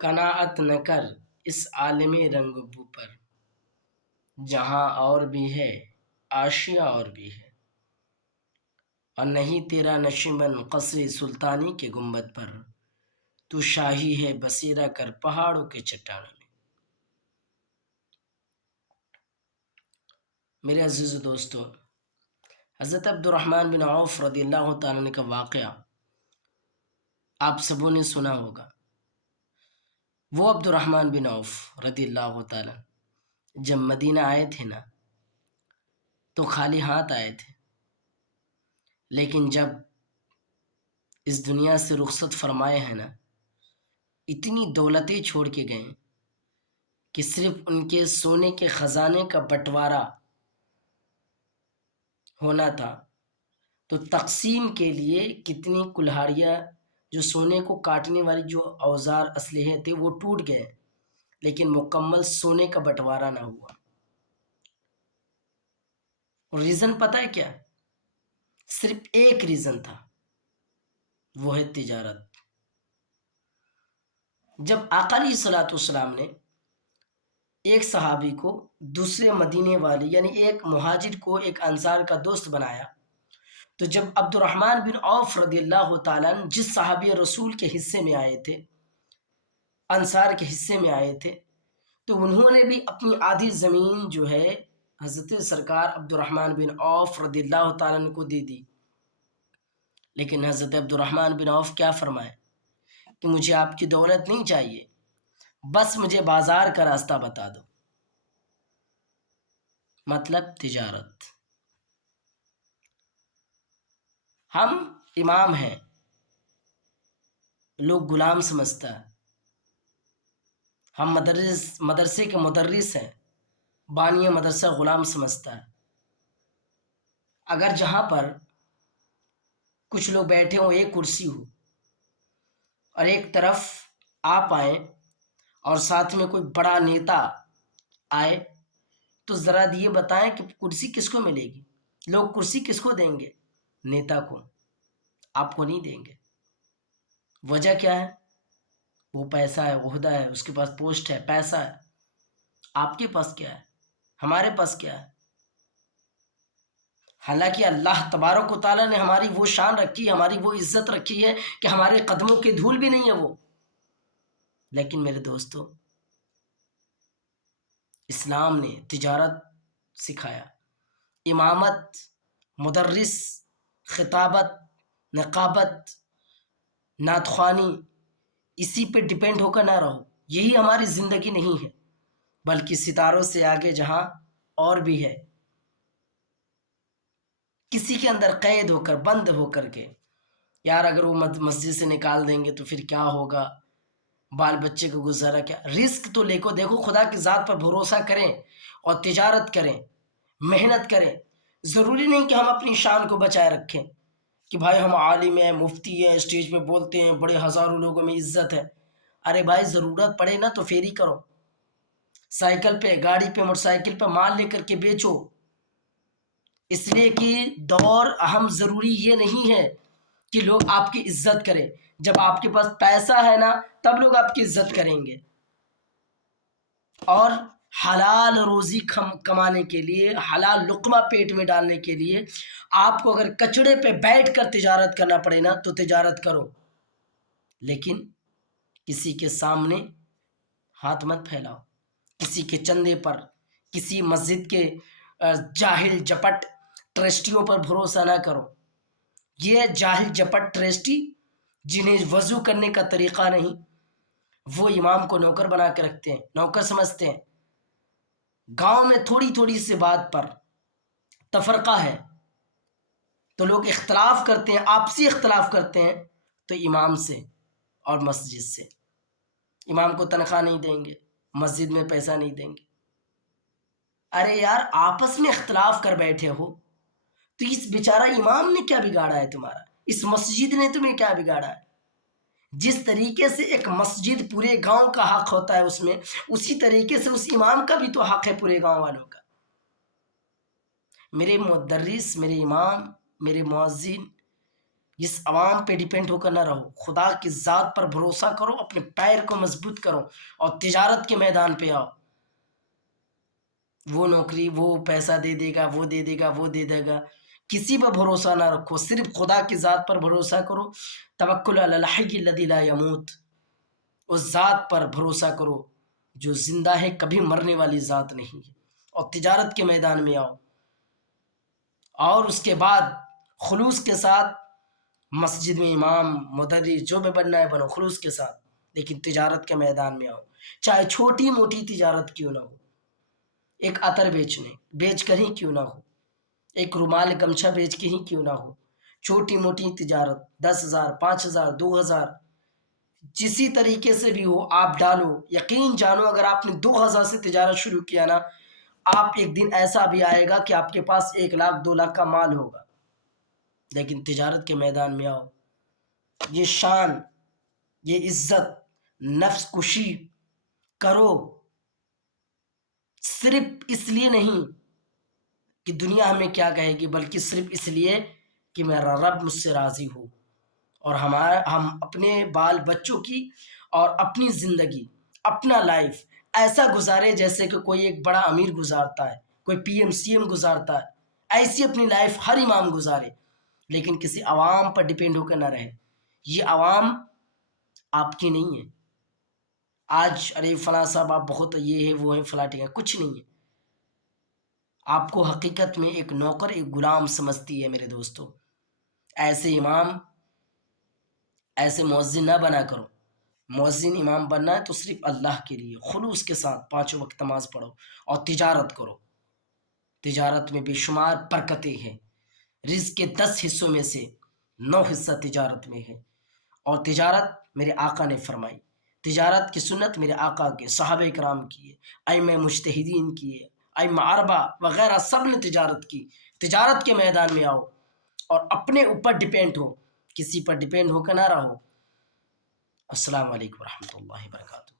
قناعت نہ کر اس عالم رنگ بو پر، جہاں اور بھی ہے آشیاں اور بھی ہے، اور نہیں تیرا نشیمن قصر سلطانی کے گنبد پر، تو شاہی ہے بسیرا کر پہاڑوں کے چٹانوں میں۔ میرے عزیز و دوستو، حضرت عبد الرحمن بن عوف رضی اللہ تعالیٰ عنہ کا واقعہ آپ سبوں نے سنا ہوگا۔ وہ عبد الرحمن بن عوف رضی اللہ تعالیٰ جب مدینہ آئے تھے نا تو خالی ہاتھ آئے تھے، لیکن جب اس دنیا سے رخصت فرمائے ہیں نا، اتنی دولتیں چھوڑ کے گئے کہ صرف ان کے سونے کے خزانے کا بٹوارا ہونا تھا، تو تقسیم کے لیے کتنی کلہاڑیاں، جو سونے کو کاٹنے والی جو اوزار اسلحے تھے وہ ٹوٹ گئے، لیکن مکمل سونے کا بٹوارا نہ ہوا۔ اور ریزن پتہ ہے کیا؟ صرف ایک ریزن تھا، وہ ہے تجارت۔ جب آقا علیہ الصلوۃ والسلام نے ایک صحابی کو دوسرے مدینے والے یعنی ایک مہاجر کو ایک انصار کا دوست بنایا، تو جب عبد الرحمن بن عوف رضی اللہ تعالیٰ عنہ جس صحابی رسول کے حصے میں آئے تھے، انصار کے حصے میں آئے تھے، تو انہوں نے بھی اپنی آدھی زمین جو ہے حضرت سرکار عبد الرحمن بن عوف رضی اللہ تعالیٰ عنہ کو دے دی۔ لیکن حضرت عبد الرحمن بن عوف کیا فرمائے کہ مجھے آپ کی دولت نہیں چاہیے، بس مجھے بازار کا راستہ بتا دو، مطلب تجارت۔ ہم امام ہیں، لوگ غلام سمجھتا ہے، ہم مدرسے کے مدرس ہیں، بانی مدرسہ غلام سمجھتا ہے۔ اگر جہاں پر کچھ لوگ بیٹھے ہوں، ایک کرسی ہو اور ایک طرف آپ آئیں اور ساتھ میں کوئی بڑا نیتا آئے، تو ذرا یہ بتائیں کہ کرسی کس کو ملے گی؟ لوگ کرسی کس کو دیں گے؟ نیتا کو، آپ کو نہیں دیں گے۔ وجہ کیا ہے؟ وہ پیسہ ہے، عہدہ ہے، اس کے پاس پوسٹ ہے، پیسہ ہے۔ آپ کے پاس کیا ہے؟ ہمارے پاس کیا ہے؟ حالانکہ اللہ تبارک و تعالیٰ نے ہماری وہ شان رکھی ہے، ہماری وہ عزت رکھی ہے کہ ہمارے قدموں کی دھول بھی نہیں ہے وہ، لیکن میرے دوستو، اسلام نے تجارت سکھایا۔ امامت، مدرس، خطابت، نقابت، نعت خوانی، اسی پہ ڈیپینڈ ہو کر نہ رہو، یہی ہماری زندگی نہیں ہے، بلکہ ستاروں سے آگے جہاں اور بھی ہے۔ کسی کے اندر قید ہو کر، بند ہو کر کے، یار اگر وہ مسجد سے نکال دیں گے تو پھر کیا ہوگا، بال بچے کو گزارا کیا؟ رزق تو لے کو دیکھو، خدا کی ذات پر بھروسہ کریں اور تجارت کریں، محنت کریں۔ ضروری نہیں کہ ہم اپنی شان کو بچائے رکھیں کہ بھائی ہم عالم ہیں، مفتی ہیں، اسٹیج پہ بولتے ہیں، بڑے ہزاروں لوگوں میں عزت ہے۔ ارے بھائی ضرورت پڑے نا تو فیری کرو، سائیکل پہ، گاڑی پہ، موٹر سائیکل پہ مال لے کر کے بیچو، اس لیے کہ دور اہم ضروری یہ نہیں ہے کہ لوگ آپ کی عزت کریں۔ جب آپ کے پاس پیسہ ہے نا تب لوگ آپ کی عزت کریں گے۔ اور حلال روزی کمانے کے لیے، حلال لقمہ پیٹ میں ڈالنے کے لیے آپ کو اگر کچڑے پہ بیٹھ کر تجارت کرنا پڑے نا تو تجارت کرو، لیکن کسی کے سامنے ہاتھ مت پھیلاؤ، کسی کے چندے پر، کسی مسجد کے جاہل جپٹ ٹرسٹیوں پر بھروسہ نہ کرو۔ یہ جاہل جپٹ ٹرسٹی جنہیں وضو کرنے کا طریقہ نہیں، وہ امام کو نوکر بنا کے رکھتے ہیں، نوکر سمجھتے ہیں۔ گاؤں میں تھوڑی تھوڑی سی بات پر تفرقہ ہے تو لوگ اختلاف کرتے ہیں، آپسی اختلاف کرتے ہیں، تو امام سے اور مسجد سے، امام کو تنخواہ نہیں دیں گے، مسجد میں پیسہ نہیں دیں گے۔ ارے یار آپس میں اختلاف کر بیٹھے ہو تو اس بیچارہ امام نے کیا بگاڑا ہے تمہارا؟ اس مسجد نے تمہیں کیا بگاڑا ہے؟ جس طریقے سے ایک مسجد پورے گاؤں کا حق ہوتا ہے اس میں، اسی طریقے سے اس امام کا بھی تو حق ہے پورے گاؤں والوں کا۔ میرے مدرس، میرے امام، میرے مؤذن اس عوام پہ ڈیپینڈ ہو کر نہ رہو، خدا کی ذات پر بھروسہ کرو، اپنے پیر کو مضبوط کرو اور تجارت کے میدان پہ آؤ۔ وہ نوکری، وہ پیسہ دے دے گا، وہ دے دے گا، وہ دے دے گا، کسی پر بھروسہ نہ رکھو، صرف خدا کی ذات پر بھروسہ کرو۔ توکل علی الحی الذی لا یموت، اس ذات پر بھروسہ کرو جو زندہ ہے، کبھی مرنے والی ذات نہیں ہے، اور تجارت کے میدان میں آؤ، اور اس کے بعد خلوص کے ساتھ مسجد میں امام، مدرس، جو بھی بننا ہے بنو خلوص کے ساتھ، لیکن تجارت کے میدان میں آؤ، چاہے چھوٹی موٹی تجارت کیوں نہ ہو، ایک عطر بیچ کر ہی کیوں نہ ہو، ایک رومال گمچھا بیچ کے ہی کیوں نہ ہو، چھوٹی موٹی تجارت 10,000، 5,000، 2,000، جسی طریقے سے بھی ہو آپ ڈالو۔ یقین جانو اگر آپ نے 2,000 سے تجارت شروع کیا نا، آپ ایک دن ایسا بھی آئے گا کہ آپ کے پاس 1,00,000، 2,00,000 کا مال ہوگا۔ لیکن تجارت کے میدان میں آؤ، یہ شان، یہ عزت، نفس کشی کرو، صرف اس لیے نہیں کہ دنیا ہمیں کیا کہے گی، بلکہ صرف اس لیے کہ میرا رب مجھ سے راضی ہو، اور ہم اپنے بال بچوں کی اور اپنی زندگی، اپنا لائف ایسا گزارے جیسے کہ کوئی ایک بڑا امیر گزارتا ہے، کوئی پی ایم سی ایم گزارتا ہے، ایسی اپنی لائف ہر امام گزارے، لیکن کسی عوام پر ڈیپینڈ ہو کر نہ رہے۔ یہ عوام آپ کی نہیں ہے۔ آج ارے فلاں صاحب آپ بہت یہ ہے، وہ ہے، فلاں ٹھیک ہے، کچھ نہیں ہے۔ آپ کو حقیقت میں ایک نوکر، ایک غلام سمجھتی ہے میرے دوستو۔ ایسے امام، ایسے مؤذن نہ بنا کرو۔ مؤذن امام بننا ہے تو صرف اللہ کے لیے خلوص کے ساتھ 5 وقت نماز پڑھو اور تجارت کرو۔ تجارت میں بے شمار برکتیں ہیں، رزق کے 10 حصوں میں سے 9 حصہ تجارت میں ہے، اور تجارت میرے آقا نے فرمائی، تجارت کی سنت میرے آقا کے، صحابہ کرام کی ہے، ائمہ مجتہدین کی ہے، ائمہ اربعہ وغیرہ سب نے تجارت کی۔ تجارت کے میدان میں آؤ اور اپنے اوپر ڈیپینڈ ہو، کسی پر ڈیپینڈ ہو کے نہ رہو۔ السلام علیکم ورحمۃ اللہ وبرکاتہ۔